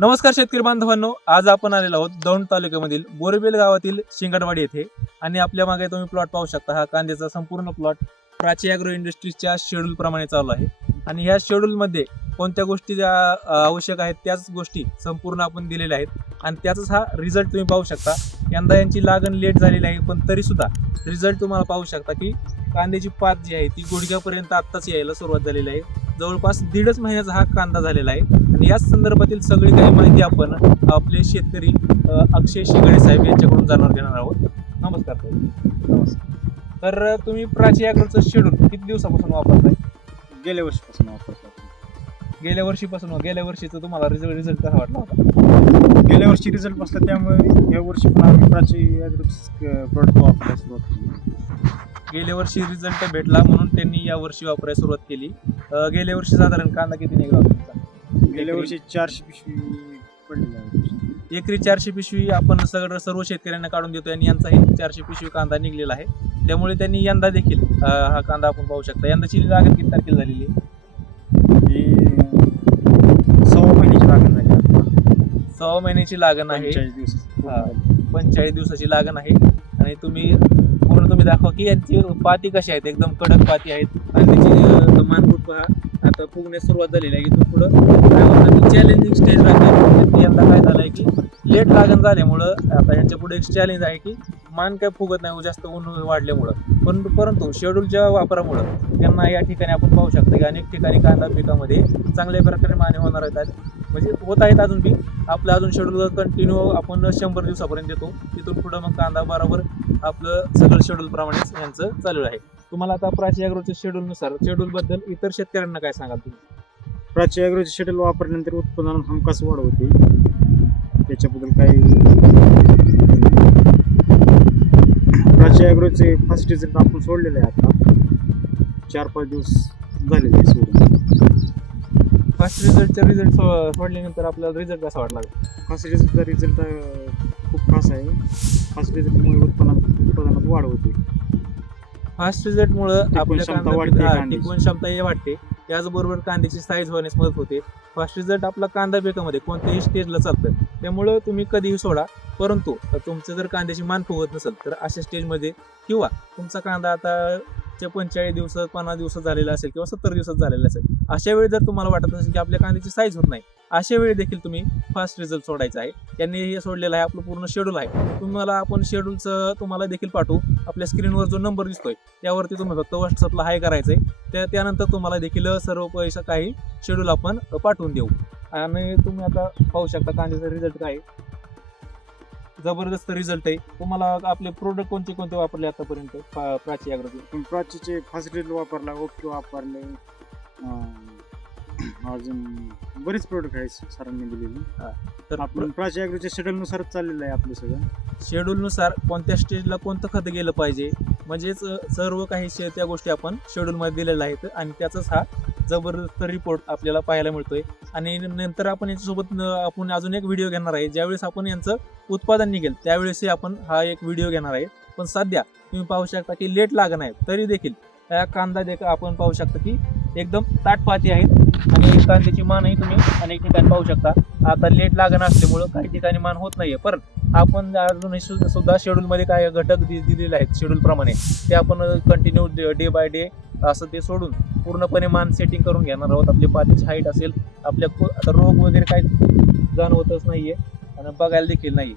नमस्कार शेतकरी बांधवांनो, आज आपण आलेलो आहोत दौंड तालुक्यामधील बोरबेल गावातील शिंगडवाडी येथे आणि आपल्या मागे तुम्ही प्लॉट पाहू शकता. हा कांद्याचा संपूर्ण प्लॉट प्राची ॲग्रो इंडस्ट्रीजच्या शेड्यूल प्रमाणे चालू आहे आणि ह्या शेड्यूल मध्ये कोणत्या गोष्टी ज्या आवश्यक आहेत त्याच गोष्टी संपूर्ण आपण दिलेल्या आहेत आणि त्याचाच हा रिझल्ट तुम्ही पाहू शकता. यंदा यांची लागण लेट झालेली आहे, पण तरी सुद्धा रिझल्ट तुम्हाला पाहू शकता की कांद्याची पात जी आहे ती गुडघ्यापर्यंत आत्ताच यायला सुरुवात झालेली आहे. जवळपास 1.5 महिन्याचा हा कांदा झालेला आहे आणि याच संदर्भातील सगळी काही माहिती आपण आपले शेतकरी अक्षय शिगळे साहेब यांच्याकडून जाणून घेणार आहोत. नमस्कार साहेब. नमस्कार. तर तुम्ही प्राची ॲग्रोचं शेड्यूल किती दिवसापासून वापरताय? गेल्या वर्षीपासून वापरतो. गेल्या वर्षीचा तुम्हाला रिझल्ट कसा वाटला होता? गेल्या वर्षी रिझल्ट बसला, त्यामुळे या वर्षी पण आम्ही प्राची ॲग्रोचे प्रोडक्ट वापरायला सुरुवात केली. गेल्या वर्षी रिझल्ट भेटला म्हणून त्यांनी या वर्षी वापरायला सुरुवात केली. गेल्या वर्षी साधारण कांदा किती निघाला होता तुमचा? गेल्या वर्षी 400 पिशवी पडलेली आहे. एकरी 400 पिशवी आपण सर्व शेतकऱ्यांना काढून देतोय आणि यांचाही 400 पिशवी कांदा निघलेला आहे. त्यामुळे त्यांनी यंदा देखील हा कांदा आपण पाहू शकता. यंदाची लागण किती तारखेला झालेली आहे? ही 6 महिन्याची लागण झाली आता. 6 महिन्याची लागण आहे. 45 दिवस. 45 दिवसाची लागण आहे आणि तुम्ही दाखवा की यांची पाती कशी आहेत. एकदम कडक पाती आहेत आणि त्याची मानपूट पहा आता फुगण्यास सुरुवात झालेली आहे. इथून पुढं काय म्हणतात चॅलेंजिंग स्टेज राहते. यंदा काय झालंय की लेट लागण झाल्यामुळं आता यांच्या पुढे एक चॅलेंज आहे की मान काय फुगत नाही जास्त ऊन वाढल्यामुळं. परंतु शेड्यूलच्या वापरामुळं त्यांना या ठिकाणी आपण पाहू शकतो की अनेक ठिकाणी कांदा पिकामध्ये चांगल्या प्रकारे माने होणार आहेत, म्हणजे होत आहेत. अजून बी आपलं अजून शेड्यूल कंटिन्यू आपण 100 दिवसापर्यंत देतो. तिथून पुढं मग कांदा बरोबर आपलं सगळं शेड्यूल प्रमाणेच यांचं चालू आहे. तुम्हाला आता प्राची ॲग्रोच्या शेड्यूल बद्दल इतर शेतकऱ्यांना काय सांगाल तुम्ही? प्राची ॲग्रोचे शेड्यूल वापरल्यानंतर उत्पन्नात हमखास वाढ होते. त्याच्याबद्दल काही प्राची ॲग्रोचे फर्स्ट रिझल्ट आपण सोडलेले आहे. आता 4-5 दिवस झालेले आहे सोडून. फर्स्ट रिझल्ट सोडल्यानंतर आपल्याला रिझल्ट कसा वाटला? फर्स्ट रिझल्ट खूप खास आहे. फर्स्ट रिझल्टमुळे उत्पन्नात वाढ होते. फास्ट रिझल्टमुळं आपल्या टिकवून टिकवण क्षमता वाढते. त्याचबरोबर कांद्याची साईज होण्यास मदत होते. फास्ट रिझल्ट आपला कांदा पिकामध्ये कोणत्याही स्टेजला चालतं, त्यामुळं तुम्ही कधीही सोडा. परंतु तुमचं जर कांद्याची मान फुगत नसेल तर अशा स्टेजमध्ये किंवा तुमचा कांदा आता 45 दिवस 50 दिवस झालेला असेल किंवा 70 दिवसात झालेला असेल, अशा वेळी जर तुम्हाला वाटत असेल की आपल्या कांद्याची साईज होत नाही, अशा वेळी देखील तुम्ही फास्ट रिझल्ट सोडायचा आहे. त्यांनी हे सोडलेलं आहे. आपलं पूर्ण शेड्यूल आहे. तुम्हाला आपण शेड्यूलचं तुम्हाला देखील पाठवू. आपल्या स्क्रीनवर जो नंबर दिसतोय त्यावरती तुम्ही फक्त व्हॉट्सअपला हाय करायचं आहे. त्यानंतर तुम्हाला देखील सर्व पैसा काही शेड्यूल आपण पाठवून देऊ. आणि तुम्ही आता पाहू शकता कांद्याचा रिझल्ट काय आहे. जबरदस्त रिझल्ट आहे. तुम्हाला आपले प्रोडक्ट कोणते वापरले आतापर्यंत प्राची ॲग्रोचे? प्राचीचे फास्ट रिझल्ट वापरला, ओके वापरले, अजून बरेच प्रोडक्ट आहेत सरांनी दिलेली. तर आपण प्राची ॲग्रोच्या शेड्यूलनुसार चाललेलं आहे आपलं सगळं. शेड्यूलनुसार कोणत्या स्टेजला कोणतं खत गेलं पाहिजे, म्हणजेच सर्व काही त्या गोष्टी आपण शेड्यूलमध्ये दिलेल्या आहेत आणि त्याचाच हा जबरदस्त रिपोर्ट आपल्याला पाहायला मिळतोय. आणि नंतर आपण याच्यासोबत आपण अजून एक व्हिडिओ घेणार आहे. ज्यावेळेस आपण यांचं उत्पादन निघेल त्यावेळेसही आपण हा एक व्हिडिओ घेणार आहे. पण सध्या तुम्ही पाहू शकता की लेट लागण आहे, तरी देखील कांदा आपण पाहू शकता की एकदम ताट पाती आहेत आणि कांद्याची मानही तुम्ही अनेक ठिकाणी पाहू शकता. आता लेट लागण असल्यामुळं काही ठिकाणी मान होत नाहीये, पण आपण अजूनही सुद्धा शेड्यूलमध्ये काय घटक दिलेले आहेत शेड्यूल प्रमाणे ते आपण कंटिन्यू डे बाय डे असं ते सोडून पूर्णपणे मान सेटिंग करून घेणार आहोत. आपली पातीची हाईट असेल, आपल्या आता रोग वगैरे काही जाणवतच नाहीये आणि बघायला देखील नाही.